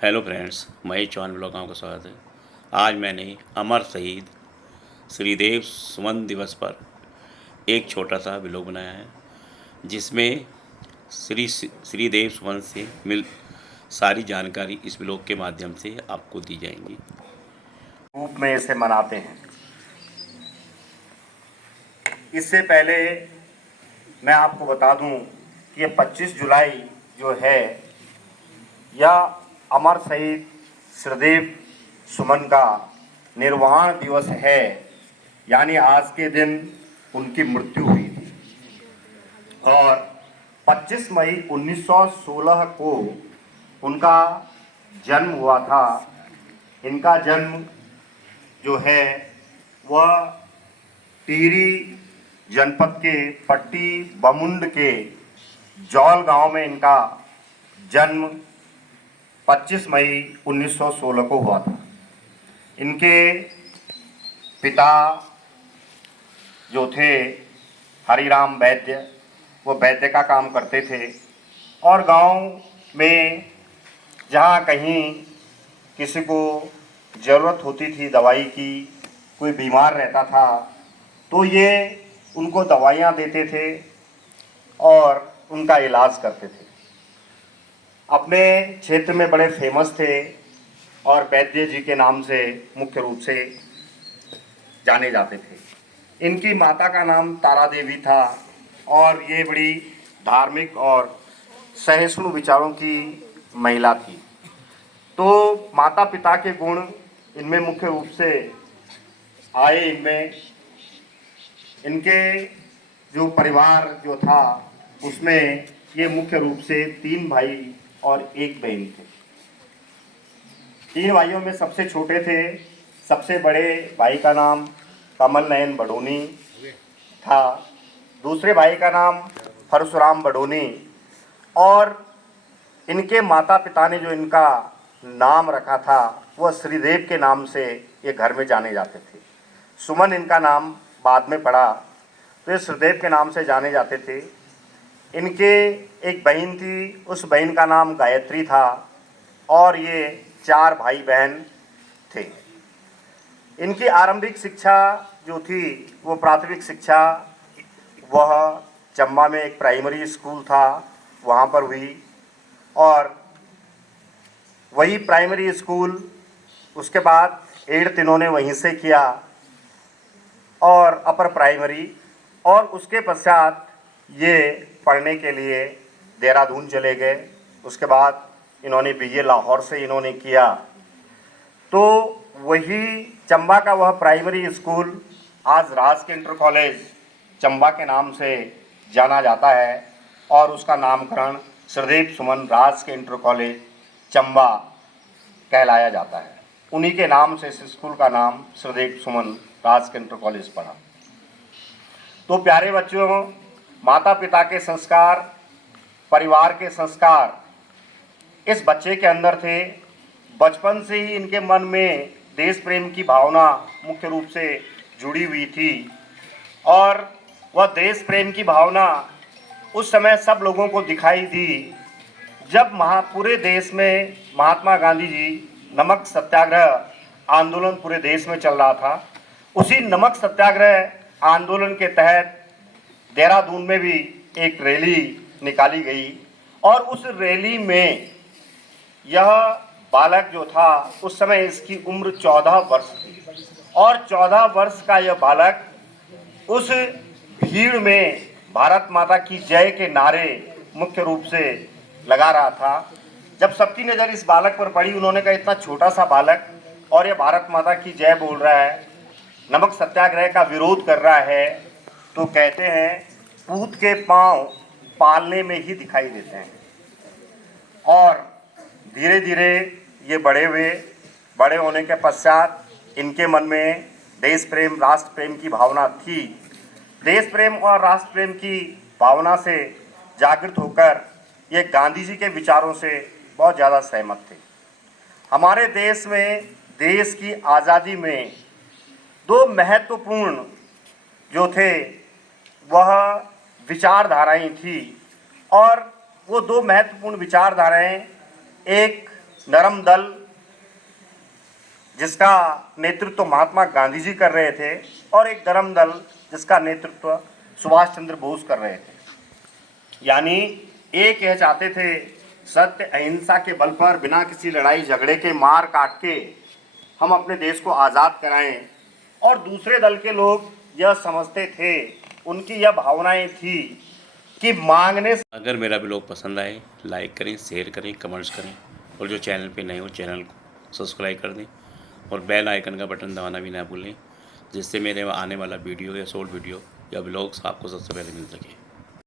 Hello friends, Mahesh Chauhan blog में आपका स्वागत है। आज मैंने अमर शहीद श्रीदेव सुमन दिवस पर एक छोटा सा ब्लॉग बनाया है, जिसमें श्रीदेव सुमन से मिल सारी जानकारी इस ब्लॉग के माध्यम से आपको दी जाएंगी। रूप में इसे मनाते हैं। इससे पहले मैं आपको बता दूं कि ये 25 जुलाई जो है यह अमर शहीद श्रीदेव सुमन का निर्वाण दिवस है, यानी आज के दिन उनकी मृत्यु हुई थी। और 25 मई 1916 को उनका जन्म हुआ था। इनका जन्म जो है वह टिहरी जनपद के पट्टी बमुंड के जौल गांव में इनका जन्म 25 मई 1916 को हुआ था। इनके पिता जो थे हरिराम वैद्य, वो वैद्य का काम करते थे और गांव में जहाँ कहीं किसी को ज़रूरत होती थी दवाई की, कोई बीमार रहता था तो ये उनको दवाइयाँ देते थे और उनका इलाज करते थे। अपने क्षेत्र में बड़े फेमस थे और वैद्य जी के नाम से मुख्य रूप से जाने जाते थे। इनकी माता का नाम तारा देवी था और ये बड़ी धार्मिक और सहिष्णु विचारों की महिला थी। तो माता पिता के गुण इनमें मुख्य रूप से आए। इनमें इनके जो परिवार जो था उसमें ये मुख्य रूप से 3 भाई और 1 बहन थे। 3 भाइयों में सबसे छोटे थे। सबसे बड़े भाई का नाम कमल नयन बडोनी था, दूसरे भाई का नाम परशुराम बडोनी, और इनके माता पिता ने जो इनका नाम रखा था वह श्रीदेव के नाम से ये घर में जाने जाते थे। सुमन इनका नाम बाद में पड़ा तो ये श्रीदेव के नाम से जाने जाते थे। इनके एक बहन थी, उस बहन का नाम गायत्री था और ये 4 भाई बहन थे। इनकी आरंभिक शिक्षा जो थी वो प्राथमिक शिक्षा वह चंबा में एक प्राइमरी स्कूल था वहाँ पर हुई और वही प्राइमरी स्कूल उसके बाद 8th इन्होंने वहीं से किया और अपर प्राइमरी, और उसके पश्चात ये पढ़ने के लिए देहरादून चले गए। उसके बाद इन्होंने बीए लाहौर से इन्होंने किया। तो वही चंबा का वह प्राइमरी स्कूल आज राजकीय इंटर कॉलेज चंबा के नाम से जाना जाता है और उसका नामकरण श्रीदेव सुमन राजकीय इंटर कॉलेज चंबा कहलाया जाता है। उन्हीं के नाम से इस स्कूल का नाम श्रीदेव सुमन राजकीय इंटर कॉलेज पड़ा। तो प्यारे बच्चों, माता पिता के संस्कार, परिवार के संस्कार इस बच्चे के अंदर थे। बचपन से ही इनके मन में देश प्रेम की भावना मुख्य रूप से जुड़ी हुई थी और वह देश प्रेम की भावना उस समय सब लोगों को दिखाई दी जब पूरे देश में महात्मा गांधी जी नमक सत्याग्रह आंदोलन पूरे देश में चल रहा था। उसी नमक सत्याग्रह आंदोलन के तहत देहरादून में भी एक रैली निकाली गई और उस रैली में यह बालक जो था उस समय इसकी उम्र 14 वर्ष थी और 14 वर्ष का यह बालक उस भीड़ में भारत माता की जय के नारे मुख्य रूप से लगा रहा था। जब सबकी नज़र इस बालक पर पड़ी, उन्होंने कहा इतना छोटा सा बालक और ये भारत माता की जय बोल रहा है, नमक सत्याग्रह का विरोध कर रहा है, तो कहते हैं पूत के पांव पालने में ही दिखाई देते हैं। और धीरे धीरे ये बड़े हुए। बड़े होने के पश्चात इनके मन में देश प्रेम, राष्ट्र प्रेम की भावना थी। देश प्रेम और राष्ट्र प्रेम की भावना से जागृत होकर ये गांधी जी के विचारों से बहुत ज़्यादा सहमत थे। हमारे देश में देश की आज़ादी में 2 महत्वपूर्ण जो थे वह विचारधाराएं थी और वो 2 महत्वपूर्ण विचारधाराएं, एक नरम दल जिसका नेतृत्व महात्मा गांधी जी कर रहे थे और एक गरम दल जिसका नेतृत्व सुभाष चंद्र बोस कर रहे थे। यानी एक यह चाहते थे सत्य अहिंसा के बल पर बिना किसी लड़ाई झगड़े के मार काट के हम अपने देश को आज़ाद कराएं, और दूसरे दल के लोग यह समझते थे, उनकी यह भावनाएं थी कि मांगने। अगर मेरा ब्लॉग पसंद आए लाइक करें, शेयर करें, कमेंट्स करें, और जो चैनल पे नए हो चैनल को सब्सक्राइब कर दें और बेल आइकन का बटन दबाना भी ना भूलें, जिससे मेरे आने वाला वीडियो या शॉर्ट वीडियो या ब्लॉग्स आपको सबसे पहले मिल सके।